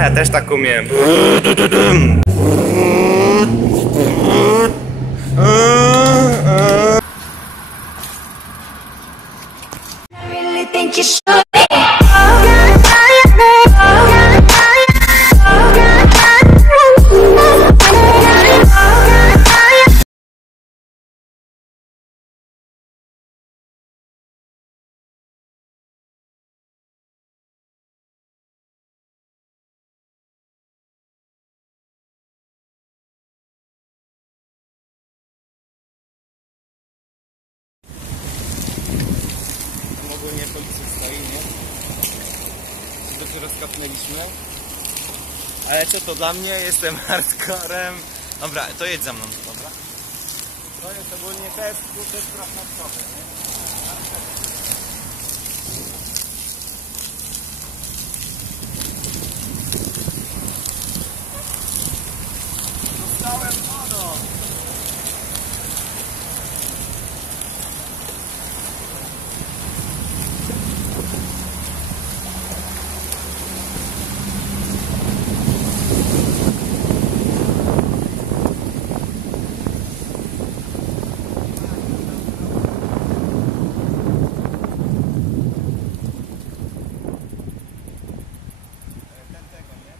A, ja też tak umiem. I really think you should Dopiero skapnęliśmy. Ale co to dla mnie? Jestem hardcorem. Dobra, to jedź za mną, dobra? To jest ogólnie test, test prawnościowy, nie? Dostałem wodą! Ten tego, nie?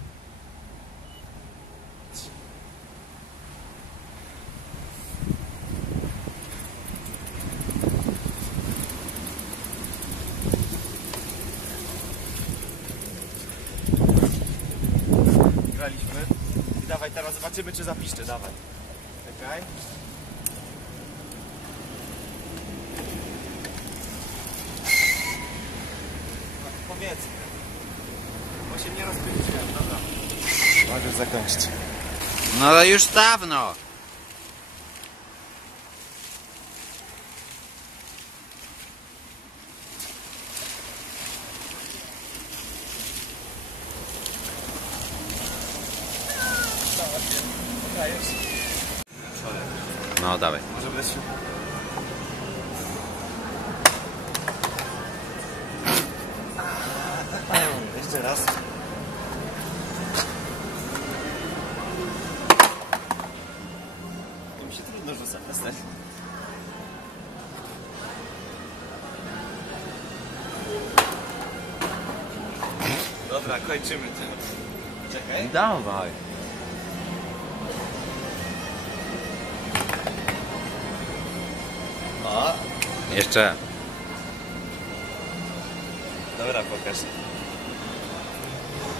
Graliśmy. I dawaj, teraz zobaczymy, czy zapiszczy. Dawaj. Czekaj. Powiedzmy. Bo się nie rozpędziłem, dobra. Możesz zakończyć. No ale już dawno. Dajesz? No dawaj. Może bez Jeszcze raz. To mi się trudno rzuca, przestań. Dobra, kończymy to. Czekaj. Dawaj. Jeszcze. dobra, pokaż.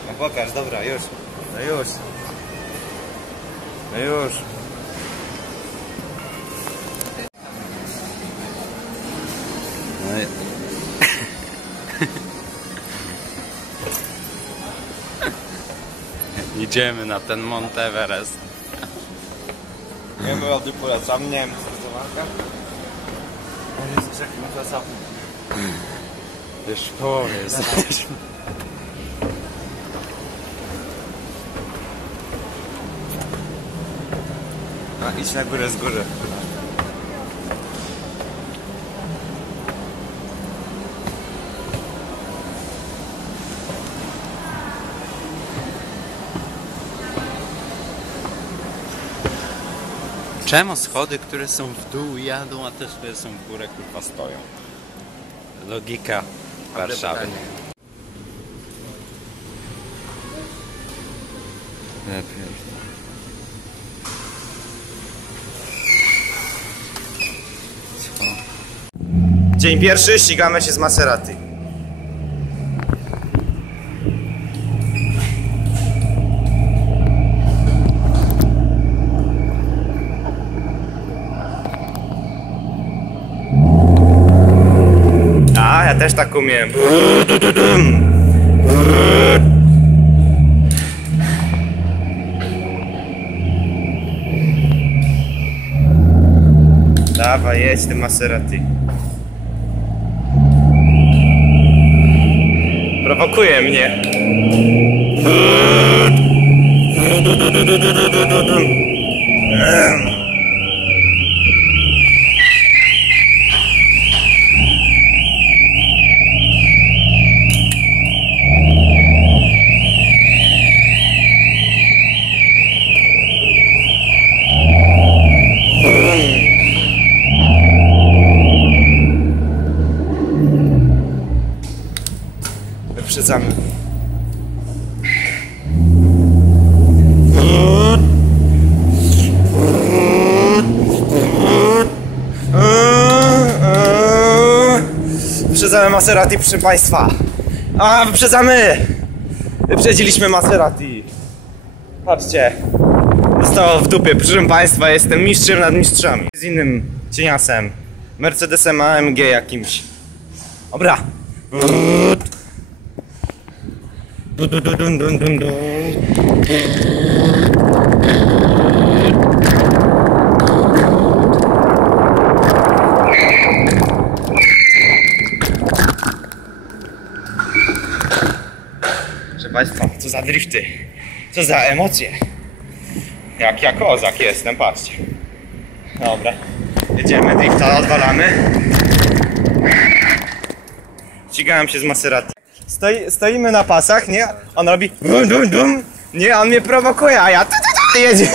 No pokaż, dobra, już. No już. No już. No i- Idziemy na ten Monteverest. Nie młody polecam, nie wiem co to walka. O Jezus, jak mi to zapnę. Już w połowie jesteśmy. A, idź na górę z góry. Czemu schody, które są w dół jadą, a te, które są w górę kurwa stoją? Logika Warszawy. Dzień pierwszy, ścigamy się z Maserati. A, ja też tak umiem. Dawaj, jedź tym Maserati. Prowokuje mnie. Wyprzedzamy. Wyprzedzamy Maserati, proszę Państwa. A, wyprzedzamy! Wyprzedziliśmy Maserati. Patrzcie. Zostało w dupie, proszę Państwa, jestem mistrzem nad mistrzami. Z innym cieniasem. Mercedesem AMG jakimś. Dobra. Proszę Państwa, co za drifty, co za emocje. Jak ja kozak jestem, patrzcie. Dobra, jedziemy, drifta odwalamy. Ścigałem się z Maserati. Stoi, stoimy na pasach, nie? On robi dum, dum, dum. Nie, on mnie prowokuje, a ja tu, tu, tu, jedzie.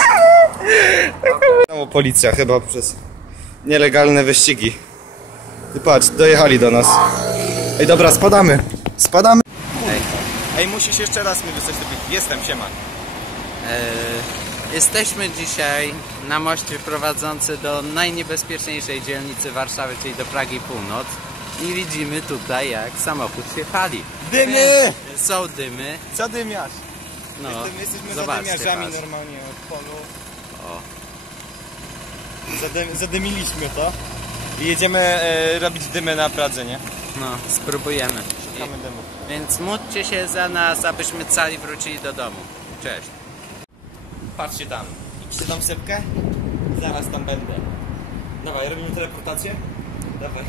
Policja chyba przez nielegalne wyścigi. Ty patrz, dojechali do nas. Ej, dobra, spadamy. Spadamy. Ej, Ej, musisz jeszcze raz mi wysłać do Jestem, siema. e, jesteśmy dzisiaj na moście prowadzący do najniebezpieczniejszej dzielnicy Warszawy, czyli do Pragi Północ. I widzimy tutaj, jak samochód się pali. Dymy! Są dymy. Co dymiarz? No, Jestem, jesteśmy zobaczcie, zadymiarzami patrz. normalnie od polu. O. Zadym, zadymiliśmy to. I jedziemy e, robić dymy na Pradze, nie? No, spróbujemy. Szukamy dymu. Więc módlcie się za nas, abyśmy cali wrócili do domu. Cześć. Patrzcie tam. Idźcie tam sepkę? Zaraz tam będę. Dawaj, robimy teleportację? Dawaj.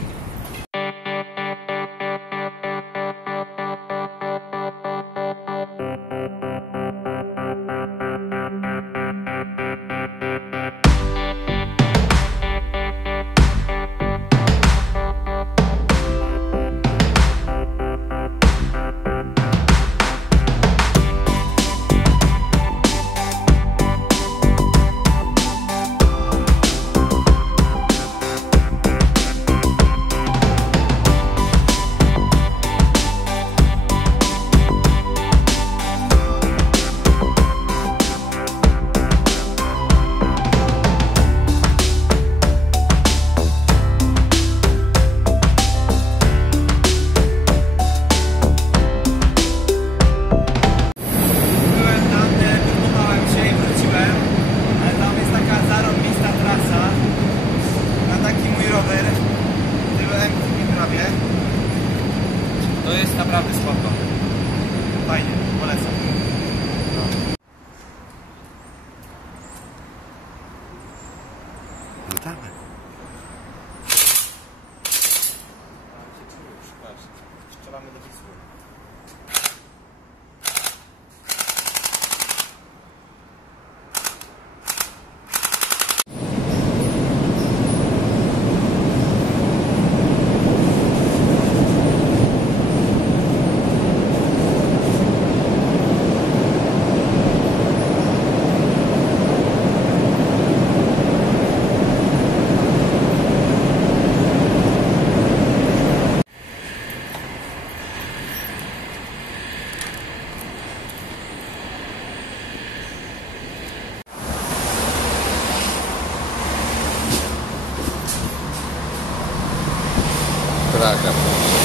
Praga. no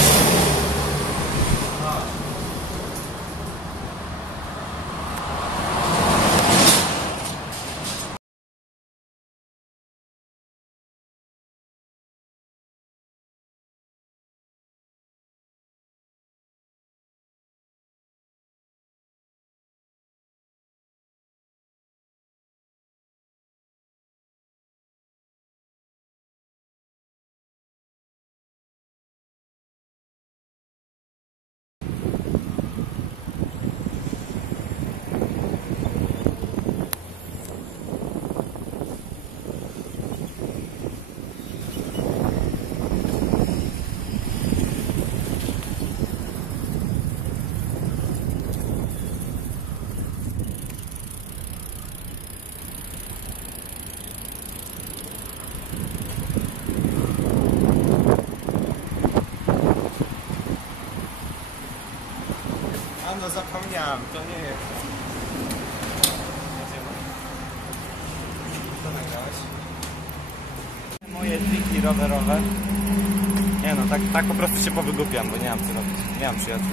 zapomniałem, to nie jest. Co? Moje triki rowerowe. Nie no, tak, tak po prostu się powygłupiam, bo nie mam co robić. Nie mam przyjaciół.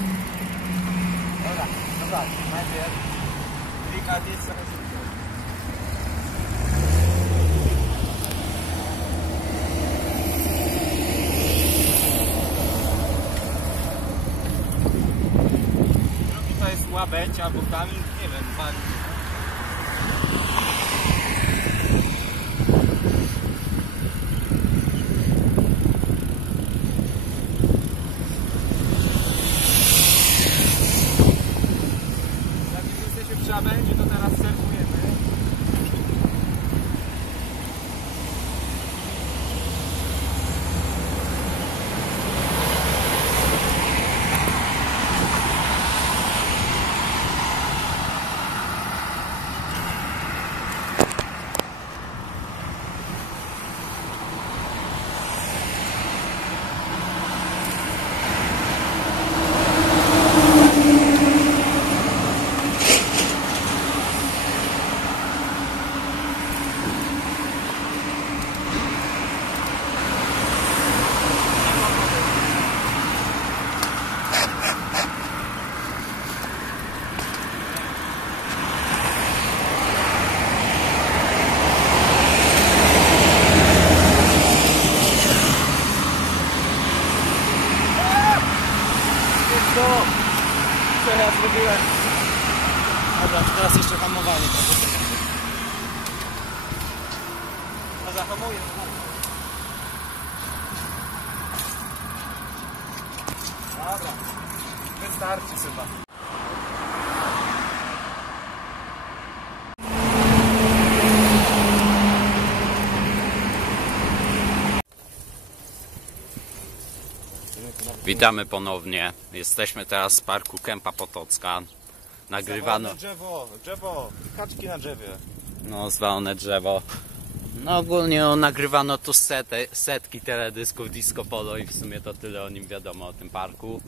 Dobra, dobra, najpierw trika trochę szybciej. Drugi to jest łabędź albo kamień, nie wiem, pan. Jak już jesteśmy przy łabędziu, to teraz surfujemy. Co? Co ja zrobiłem? Dobra, to teraz jeszcze hamowanie trochę. A zahamuję. Dobra, wystarczy chyba. Witamy ponownie. Jesteśmy teraz w parku Kępa Potocka. Nagrywano, Zawalone drzewo, drzewo, kaczki na drzewie. no zwalone drzewo. No ogólnie no, nagrywano tu setki teledysków Disco Polo i w sumie to tyle o nim wiadomo o tym parku.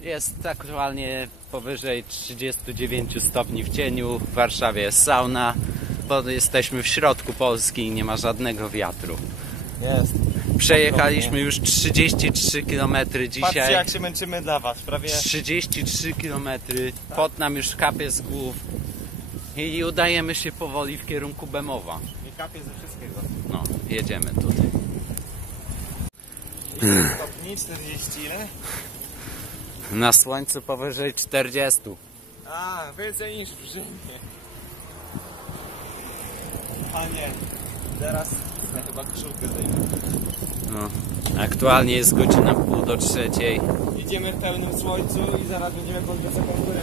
Jest aktualnie powyżej 39 stopni w cieniu. W Warszawie jest sauna, bo jesteśmy w środku Polski i nie ma żadnego wiatru. Jest. Przejechaliśmy już 33 km Patrzcie dzisiaj. jak się męczymy dla was, prawie 33 km, pot nam już kapie z głów i udajemy się powoli w kierunku Bemowa. nie kapie ze wszystkiego. No, jedziemy tutaj. Stopni 40 ile? Na słońcu powyżej 40. A, więcej niż w Rzymie. A nie, teraz ja chyba koszulkę zdejmę. No. Aktualnie jest godzina pół do trzeciej. Idziemy w pełnym słońcu i zaraz będziemy pod wysoką górę